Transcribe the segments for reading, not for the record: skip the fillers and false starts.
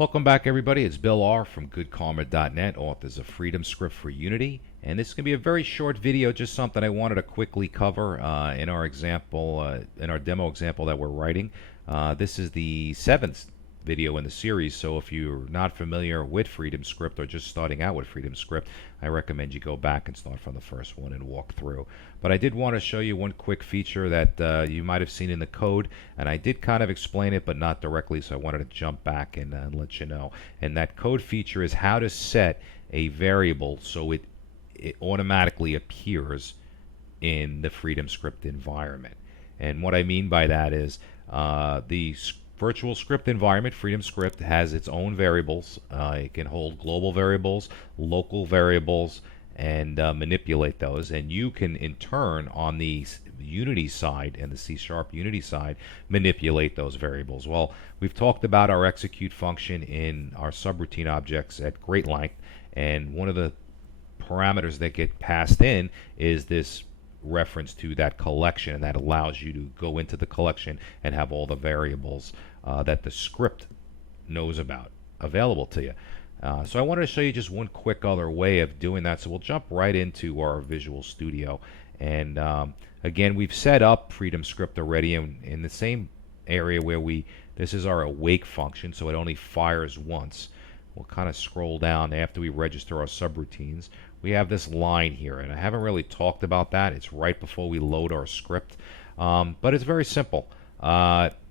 Welcome back, everybody. It's Bill R. from GoodKarma.net, authors of Freedom Script for Unity. And this is going to be a very short video, just something I wanted to quickly cover in our example, in our demo example that we're writing. This is the 7th video in the series, so if you're not familiar with Freedom Script or just starting out with Freedom Script, I recommend you go back and start from the first one and walk through. But I did want to show you one quick feature that you might have seen in the code, and I did kind of explain it but not directly, so I wanted to jump back and let you know. And that code feature is how to set a variable so it automatically appears in the Freedom Script environment. And what I mean by that is the virtual script environment, Freedom Script, has its own variables. It can hold global variables, local variables, and manipulate those. And you can, in turn, on the Unity side and the C# Unity side, manipulate those variables. Well, we've talked about our execute function in our subroutine objects at great length, and one of the parameters that get passed in is this reference to that collection, and that allows you to go into the collection and have all the variables that the script knows about available to you. So I wanted to show you just one quick other way of doing that. So we'll jump right into our Visual Studio, and again, we've set up Freedom Script already in the same area where this is our awake function, so it only fires once. We'll kind of scroll down after we register our subroutines. We have this line here, and I haven't really talked about that. It's right before we load our script, but it's very simple.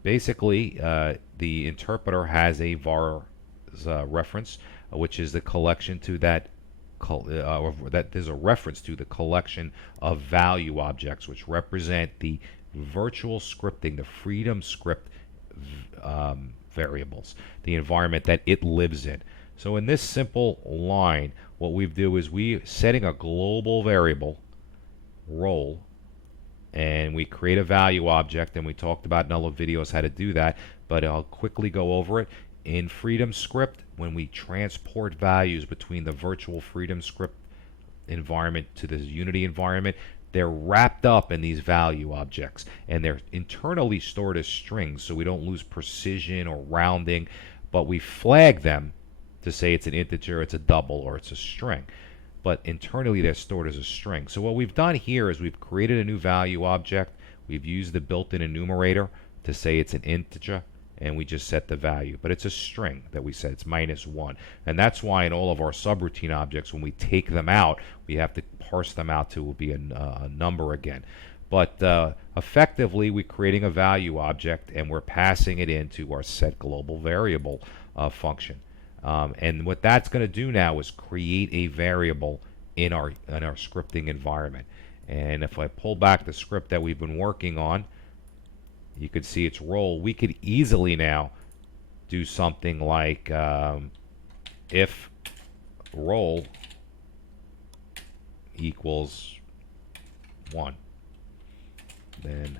Basically, the interpreter has a var reference, which is the collection to that there's a reference to the collection of value objects which represent the virtual scripting, the Freedom Script variables, the environment that it lives in. So in this simple line, what we do is we setting a global variable role, and we create a value object, and we talked about in other videos how to do that, but I'll quickly go over it. In Freedom Script, when we transport values between the virtual Freedom Script environment to the Unity environment, they're wrapped up in these value objects, and they're internally stored as strings, so we don't lose precision or rounding, but we flag them to say it's an integer, it's a double, or it's a string. But internally they're stored as a string. So what we've done here is we've created a new value object, we've used the built-in enumerator to say it's an integer, and we just set the value. But it's a string that we set, it's -1. And that's why in all of our subroutine objects, when we take them out, we have to parse them out to be a number again. But effectively, we're creating a value object, and we're passing it into our set global variable function. And what that's going to do now is create a variable in our scripting environment. And if I pull back the script that we've been working on, you could see its role. We could easily now do something like if role equals 1, and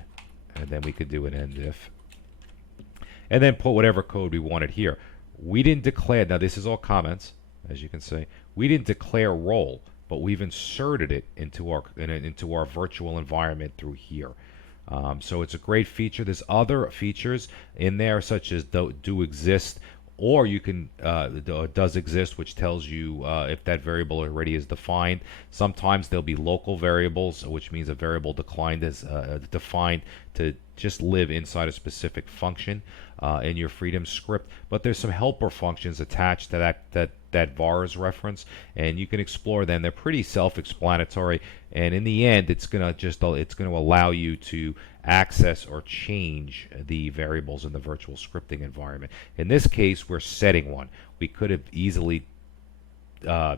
then we could do an end if, and then put whatever code we wanted here. We didn't declare, now this is all comments, as you can see. We didn't declare role, but we've inserted it into our virtual environment through here. So it's a great feature. There's other features in there, such as do exist, or you can does exist, which tells you if that variable already is defined. Sometimes there'll be local variables, which means a variable defined to just live inside a specific function in your Freedom Script. But there's some helper functions attached to that vars reference, and you can explore them. They're pretty self-explanatory, and in the end, it's going to allow you to access or change the variables in the virtual scripting environment. In this case, we're setting one. We could have easily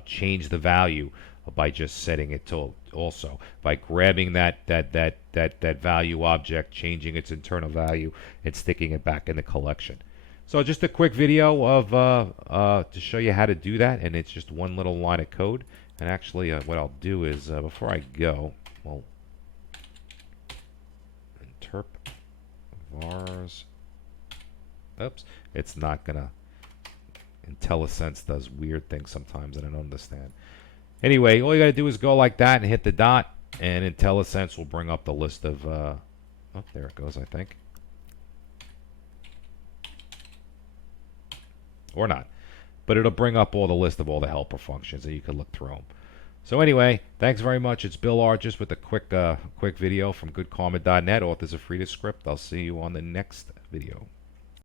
changed the value by just setting it to also by grabbing that value object, changing its internal value, and sticking it back in the collection. So just a quick video of to show you how to do that, and it's just one little line of code. And actually, what I'll do is before I go, well, interp vars. Oops, it's not gonna. IntelliSense does weird things sometimes, and I don't understand. Anyway, all you gotta do is go like that and hit the dot, and IntelliSense will bring up the list of. Oh, there it goes, I think. or not. But it'll bring up all the list of all the helper functions, and you can look through them. So anyway, thanks very much. It's Bill Argus with a quick video from GoodKarma.net, authors of FreedomScript. I'll see you on the next video.